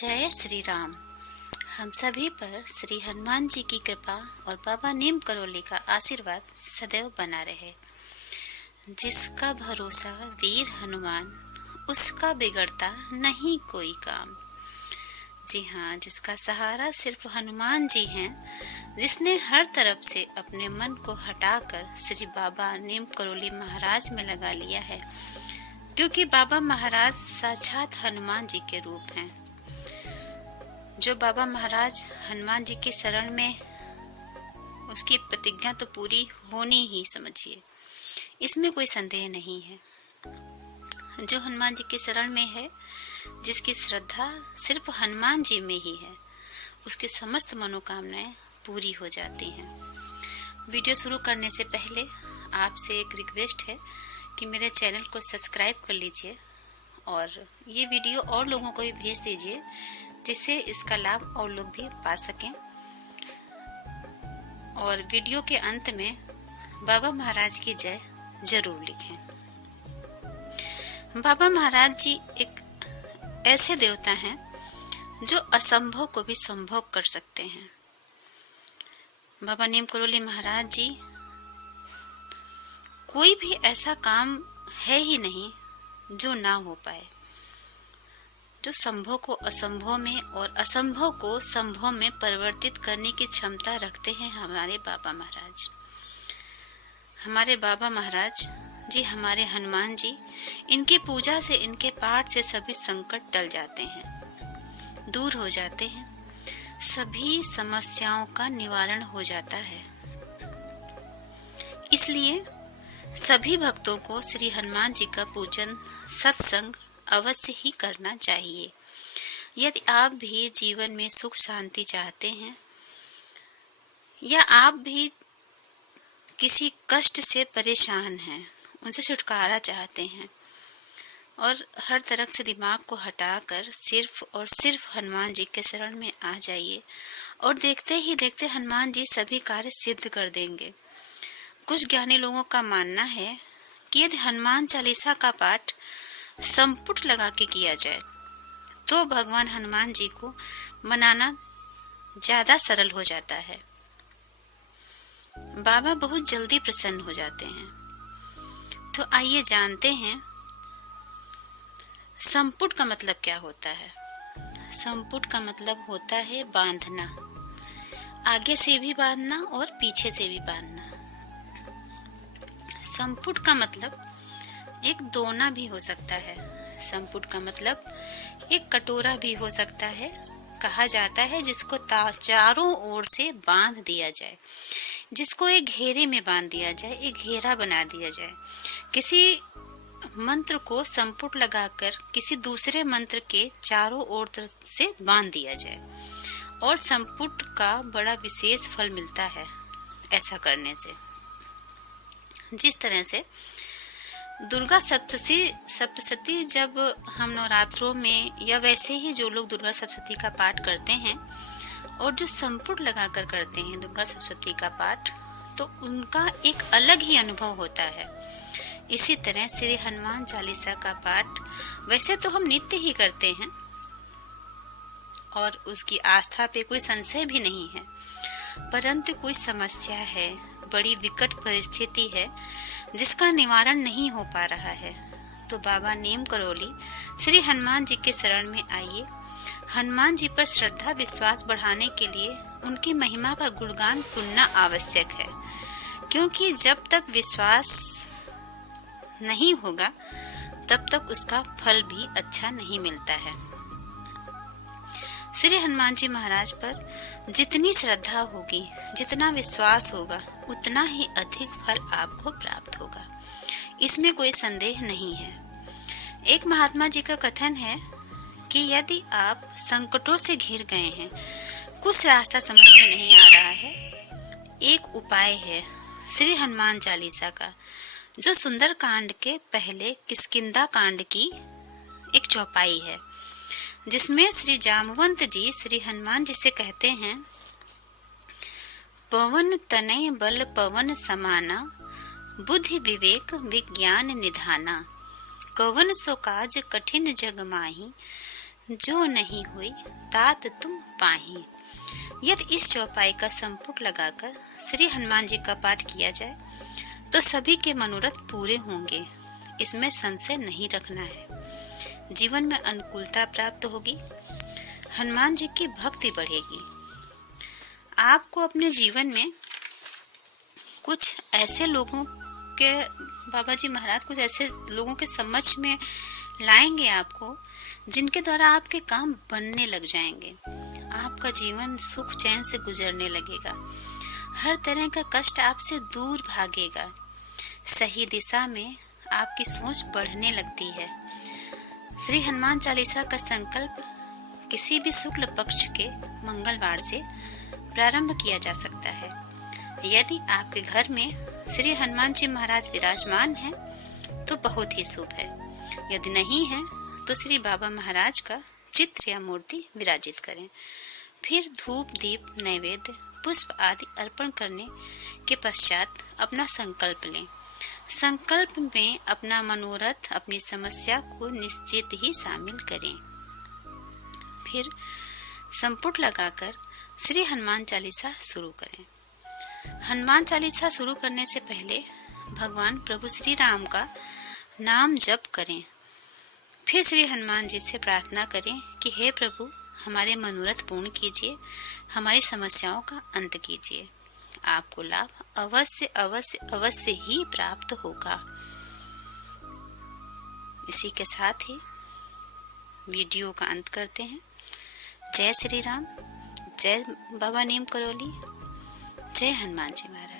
जय श्री राम। हम सभी पर श्री हनुमान जी की कृपा और बाबा नीम करोली का आशीर्वाद सदैव बना रहे। जिसका भरोसा वीर हनुमान, उसका बिगड़ता नहीं कोई काम। जी हाँ, जिसका सहारा सिर्फ हनुमान जी हैं, जिसने हर तरफ से अपने मन को हटाकर श्री बाबा नीम करोली महाराज में लगा लिया है, क्योंकि बाबा महाराज साक्षात हनुमान जी के रूप हैं। जो बाबा महाराज हनुमान जी के शरण में, उसकी प्रतिज्ञा तो पूरी होनी ही समझिए, इसमें कोई संदेह नहीं है। जो हनुमान जी के शरण में है, जिसकी श्रद्धा सिर्फ हनुमान जी में ही है, उसकी समस्त मनोकामनाएं पूरी हो जाती हैं। वीडियो शुरू करने से पहले आपसे एक रिक्वेस्ट है कि मेरे चैनल को सब्सक्राइब कर लीजिए और ये वीडियो और लोगों को भी भेज दीजिए, जिससे इसका लाभ और लोग भी पा सकें। और वीडियो के अंत में बाबा महाराज की जय जरूर लिखें। बाबा महाराज जी एक ऐसे देवता हैं जो असंभव को भी संभव कर सकते हैं। बाबा नीम करोली महाराज जी, कोई भी ऐसा काम है ही नहीं जो ना हो पाए। जो संभव को असंभव में और असंभव को संभव में परिवर्तित करने की क्षमता रखते हैं हमारे बाबा महाराज। हमारे बाबा महाराज जी, हमारे हनुमान जी, इनकी पूजा से, इनके पाठ से सभी संकट टल जाते हैं, दूर हो जाते हैं, सभी समस्याओं का निवारण हो जाता है। इसलिए सभी भक्तों को श्री हनुमान जी का पूजन, सत्संग अवश्य ही करना चाहिए। यदि आप भी जीवन में सुख शांति चाहते हैं, या आप भी किसी कष्ट से परेशान हैं, उनसे छुटकारा चाहते हैं, और हर तरफ से दिमाग को हटाकर सिर्फ और सिर्फ हनुमान जी के शरण में आ जाइए, और देखते ही देखते हनुमान जी सभी कार्य सिद्ध कर देंगे। कुछ ज्ञानी लोगों का मानना है कि यदि हनुमान चालीसा का पाठ संपुट लगा के किया जाए तो भगवान हनुमान जी को मनाना ज्यादा सरल हो जाता है। बाबा बहुत जल्दी प्रसन्न हो जाते हैं। तो आइए जानते हैं संपुट का मतलब क्या होता है। संपुट का मतलब होता है बांधना, आगे से भी बांधना और पीछे से भी बांधना। संपुट का मतलब एक दोना भी हो सकता है। संपुट का मतलब एक कटोरा भी हो सकता है। कहा जाता है जिसको चारों ओर से बांध दिया जाए, जिसको एक घेरे में बांध दिया जाए, एक घेरा बना दिया जाए। किसी मंत्र को संपुट लगाकर किसी दूसरे मंत्र के चारों ओर से बांध दिया जाए, और संपुट का बड़ा विशेष फल मिलता है ऐसा करने से। जिस तरह से दुर्गा सप्तशती जब हम नवरात्रों में, या वैसे ही जो लोग दुर्गा सप्तशती का पाठ करते हैं और जो संपुट लगाकर करते हैं दुर्गा सप्तशती का पाठ, तो उनका एक अलग ही अनुभव होता है। इसी तरह श्री हनुमान चालीसा का पाठ वैसे तो हम नित्य ही करते हैं और उसकी आस्था पे कोई संशय भी नहीं है, परंतु कोई समस्या है, बड़ी विकट परिस्थिति है जिसका निवारण नहीं हो पा रहा है, तो बाबा नीम करोली श्री हनुमान जी के शरण में आइए। हनुमान जी पर श्रद्धा विश्वास बढ़ाने के लिए उनकी महिमा का गुणगान सुनना आवश्यक है, क्योंकि जब तक विश्वास नहीं होगा तब तक उसका फल भी अच्छा नहीं मिलता है। श्री हनुमान जी महाराज पर जितनी श्रद्धा होगी, जितना विश्वास होगा, उतना ही अधिक फल आपको प्राप्त होगा, इसमें कोई संदेह नहीं है। एक महात्मा जी का कथन है कि यदि आप संकटों से घिर गए हैं, कुछ रास्ता समझ में नहीं आ रहा है, एक उपाय है श्री हनुमान चालीसा का, जो सुंदर कांड के पहले किष्किंधा कांड की एक चौपाई है, जिसमें श्री जामवंत जी श्री हनुमान जी से कहते हैं, पवन तनय बल पवन समाना, बुद्धि विवेक विज्ञान निधाना, कवन सो काज कठिन जग माही, जो नहीं हुई तात तुम पाही। यदि इस चौपाई का संपुट लगाकर श्री हनुमान जी का पाठ किया जाए तो सभी के मनोरथ पूरे होंगे, इसमें संशय नहीं रखना है। जीवन में अनुकूलता प्राप्त होगी, हनुमान जी की भक्ति बढ़ेगी। आपको अपने जीवन में कुछ ऐसे लोगों के बाबा जी महाराज कुछ ऐसे लोगों के समझ में लाएंगे आपको, जिनके द्वारा आपके काम बनने लग जाएंगे। आपका जीवन सुख चैन से गुजरने लगेगा, हर तरह का कष्ट आपसे दूर भागेगा, सही दिशा में आपकी सोच बढ़ने लगती है। श्री हनुमान चालीसा का संकल्प किसी भी शुक्ल पक्ष के मंगलवार से प्रारंभ किया जा सकता है। यदि आपके घर में श्री हनुमान जी महाराज विराजमान हैं तो बहुत ही शुभ है। यदि नहीं है तो श्री बाबा महाराज का चित्र या मूर्ति विराजित करें। फिर धूप दीप नैवेद्य पुष्प आदि अर्पण करने के पश्चात अपना संकल्प लें। संकल्प में अपना मनोरथ, अपनी समस्या को निश्चित ही शामिल करें। फिर संपुट लगाकर श्री हनुमान चालीसा शुरू करें। हनुमान चालीसा शुरू करने से पहले भगवान प्रभु श्री राम का नाम जप करें। फिर श्री हनुमान जी से प्रार्थना करें कि हे प्रभु, हमारे मनोरथ पूर्ण कीजिए, हमारी समस्याओं का अंत कीजिए। आपको लाभ अवश्य अवश्य अवश्य ही प्राप्त होगा। इसी के साथ ही वीडियो का अंत करते हैं। जय श्री राम, जय बाबा नीम करौली, जय हनुमान जी महाराज।